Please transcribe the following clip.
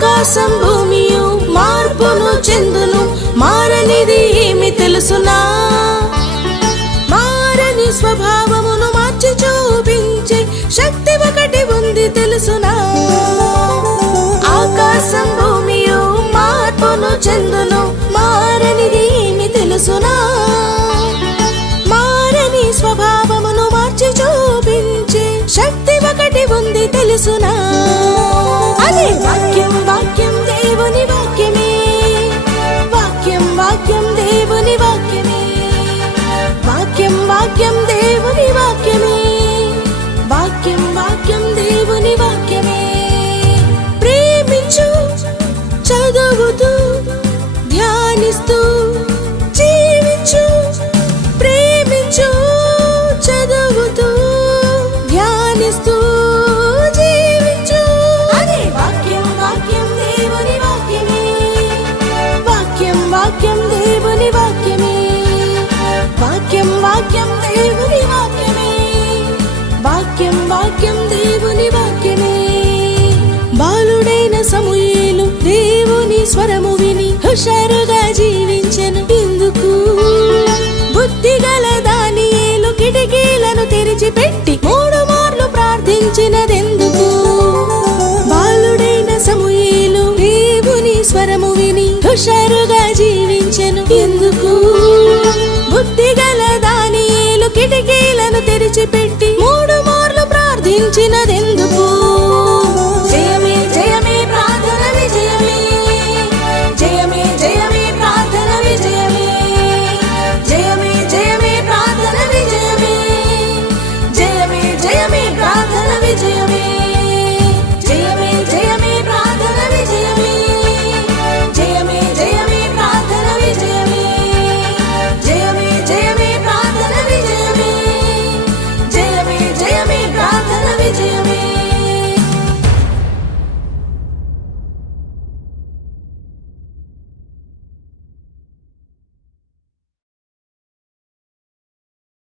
ఆకాశం భూమియు మార్పును చెందును, మారనిది ఏమి తెలుసునా? మారని స్వభావమును మార్చి చూపించే శక్తి ఒకటి ఉంది తెలుసునా? ఆకాశం భూమియు మార్పును చెందును, మారనిది ఏమి తెలుసునా? మారని స్వభావమును మార్చి చూపించే శక్తి ఒకటి ఉంది తెలుసునా? అదే వాక్యం, వాక్యం దేవుని వాక్యమే, వాక్యం వాక్యం దేవుని వాక్యమే, వాక్యం వాక్యం దేవుని వాక్యమే, వాక్యం వాక్యం దేవుని వాక్యమే. ప్రేమించు, చదువుతూ ధ్యానిస్తూ జీవించు, ప్రేమించు, చదువుతూ ధ్యానిస్తూ జీవించు. అదే వాక్యం, వాక్యం దేవుని వాక్యమే, వాక్యం వాక్యం దేవుని వాక్యమే, వాక్యం వాక్యం దేవుని వాక్యమే, వాక్యం వాక్యం దేవుని వాక్యమే. బాలుడైన సమూయేలు దేవుని స్వరము విని హుషారుగా జీవించెను. ఎందుకు? బుద్ధిగల దానియేలు కిటికీలను తెరిచిపెట్టి 3 మార్లు ప్రార్థించినదెందుకు? బాలుడైన సమూయేలు దేవుని స్వరము విని హుషారుగా జీవించెను. ఎందుకు? బుద్ధిగల